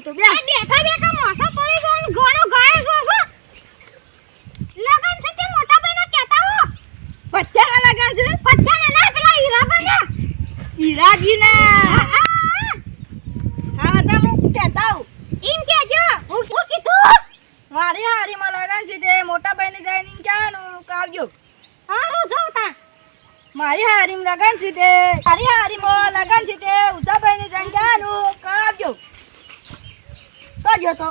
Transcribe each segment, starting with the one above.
તું બે બેઠા બેઠા મોસા પડી જો ઘણો ગાય જો છો લગન છે તે મોટા ભાઈને કહેતા હો પત્યા લગન છે પત્યા ના પેલા હીરા બને હીરાજી હા તો હું કહેતા હું ઈમ કેજો હું કીધું મારી હારીમાં લગન છે તે મોટા ભાઈને જઈને કહેવાનું કાવજો હારું જોતા મારી હારીમ લગન છે તે મારી હારીમાં લગન છે તે ઊંચા ભાઈને જઈને કહેવાનું કાવજો કાજો તો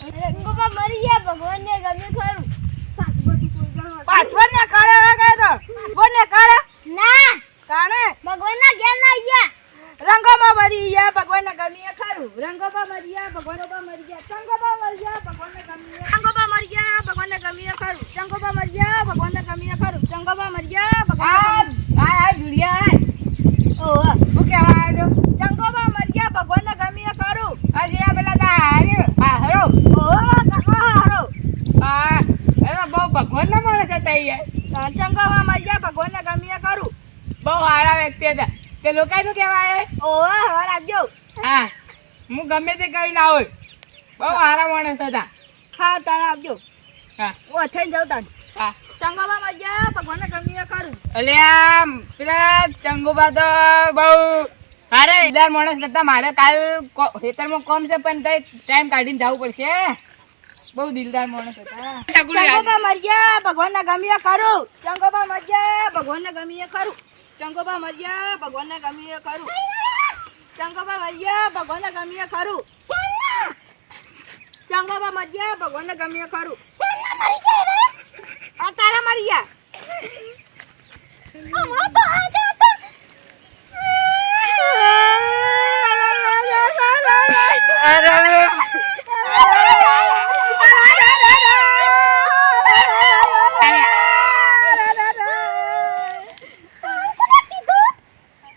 રંગોબા મરી ગયા ભગવાનને ગમે ખરું પાછળ ને કાળે વાગે તો બોલ ને કાળે ના કાણે ભગવાનના ઘેર ના આયા રંગોબા મરી ગયા ભગવાનને ગમે ખરું રંગોબા મરી ગયા ભગવાનોબા મરી ગયા ચંગોબા મરી ગયા ભગવાનને ગમે રંગોબા મરી ગયા ભગવાનને ગમે ખરું ચંગોબા મરી ગયા ભગવાનને ગમે ખરું ચંગોબા મરી ગયા ભગવાન આ જુડિયા ઓ હું કહેવા આવ્યો ચંગોબા મરી ગયા ભગવાનને ગમે ખરું આજે આ પેલા તા આ હરો ઓ કાકા હરો આ એનો બહુ ભગવાન ના મળે છે તૈયાર ચંગોબા મરી ગયા ભગવાનને ગમે ખરું બહુ સારા વ્યક્તિ હતા તે લોકાનું કહેવાય ઓ હવે રાખજો હા હું ગમે તે કઈ ના હોય બહુ સારા માણસ હતા હા તારે આપજો હા ઓ થઈને જાવ તાન હા ચંગોબા મરી ગયા ભગવાનને ગમે ખરું અલ્યા પેલા ચંગોબા તો બહુ અરે ઈદાર માણસ હતા મારે કાલ ખેતરમાં કોમ છે પણ તઈ ટાઈમ કાઢીને જવું પડશે બહુ દિલદાર માણસ હતા ચંગોબા મરી ગયા ભગવાનને ગમે ખરું ચંગોબા મરી ગયા ભગવાનને ગમે ખરું ચંગોબા મરી ગયા ભગવાનને ગમે ખરું ચંગોબા મરી ગયા ભગવાનને ગમે ખરું ચંગોબા મરી ગયા ભગવાનને ગમે ખરું મરી જાય રે આ તારા મરી ગયા હમણાં તો આજે હતા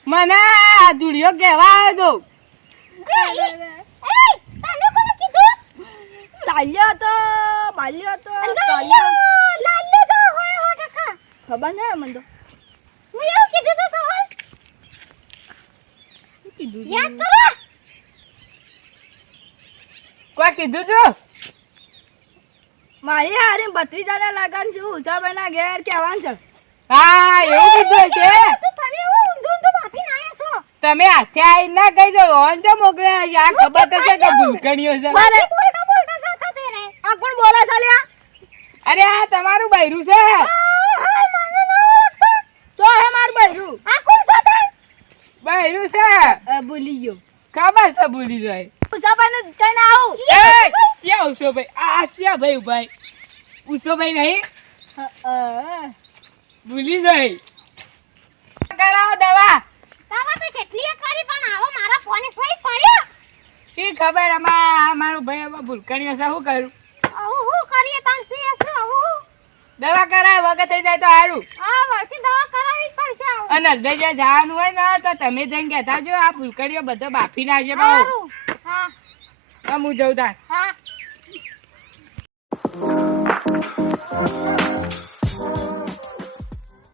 મને દુડિયો કહેવા દો લાલ્યો તો બાલ્યો તો ખબર ને મને તો હું એવું કીધું તો હોય કીધું યાદ કરો કોઈ કીધું છું મારી હારી ભત્રીજાને લગન છું ઉજાભાઈના ઘેર કહેવાનું છે હા એવું કીધું છે તમે હાથે આઈ ના કહી દો ઓન તો મોકલે યાર ખબર તો છે કે ભૂલકણીઓ છે અરે બોલતા બોલતા જતા તે રે આ કોણ બોલા સાલ્યા અરે આ તમારું બૈરું છે મને ના ઓળખતા જો હે માર બૈરું આ કોણ છે તે બૈરું છે ભૂલી ગયો ખબર છે ભૂલી જાય ઉસાબાને કઈ ના આવું એ ક્યાં ઉસો ભાઈ આ ક્યાં ભાઈ ભાઈ ઉસો ભાઈ નહીં ભૂલી જાય કરાવો દવા તાવા તો કેટલી કરી પણ આવો મારા ફોને સોઈ પડ્યો સી ખબર અમાર મારો ભાઈ હવે ભૂલકણીઓ છે શું કરું આવું હું કરીએ તાણ સી હશે આવું દવા કરાય વગર થઈ જાય તો સારું હા વળતી દવા કરાવી જ પડશે આવું અને અડધે જે જવાનું હોય ને તો તમે જઈને કહેતા જો આ ભૂલકણીઓ બધો બાફી નાખશે બાઉ હા હું જઉં તાણ હા